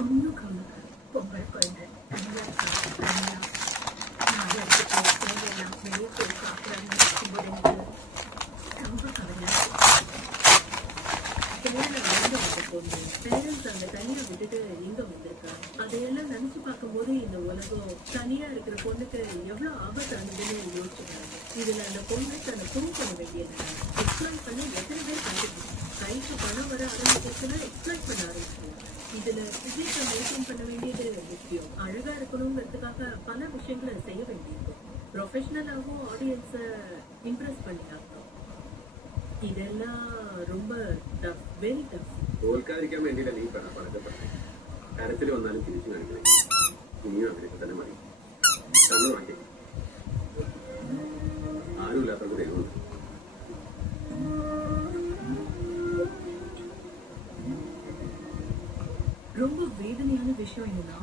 ஒன்றும் கவலை பொம்பளை குழந்தை தனியாக இருக்காங்க தனியாக நாலு இடத்துக்கு தேவையெல்லாம் வெளியே போய் பார்க்குறாங்க இருக்கும்போது எனக்கு ரொம்ப கவலையாக வந்த பொண்ணு பேரண்ட்ஸ் அங்க தனியா விட்டுட்டு இங்க வந்திருக்காங்க. அதையெல்லாம் நினைச்சு பார்க்கும்போது இந்த உலகம் தனியா இருக்கிற பொண்ணுக்கு எவ்வளவு ஆபத்தானதுன்னு யோசிச்சுக்கிறாங்க. இதுல அந்த பொண்ணு தன்னை ப்ரூவ் பண்ண வேண்டியது எக்ஸ்பிளைன் பண்ணி எத்தனை பேர் கண்டுபிடிச்சு கைக்கு பணம் வர ஆரம்பிச்சுன்னா எக்ஸ்பிளைன் பண்ண ஆரம்பிச்சிருவாங்க. இதுல பிசிக்கை மெயின்டைன் பண்ண வேண்டியது முக்கியம். அழகா இருக்கணுங்கிறதுக்காக பல விஷயங்களை செய்ய வேண்டியிருக்கும். ப்ரொஃபஷனலாகவும் ஆடியன்ஸை இம்ப்ரெஸ் பண்ணிட்டாங்க. இதெல்லாம் ரொம்ப டஃப், வெரி டஃப். തോൽക്കാതിരിക്കാൻ വേണ്ടിയില്ല നീ പടക്കപ്പെട്ടെ. കരച്ചിൽ വന്നാലും തിരിച്ചു കാണിക്കണം. നീയും അങ്ങനെയൊക്കെ തന്നെ മതി. കണ്ണു വാങ്ങി ആരുമില്ലാത്ത കൂടെ എഴുതുന്നു. ரொம்ப வேதனையான விஷயம் என்னன்னா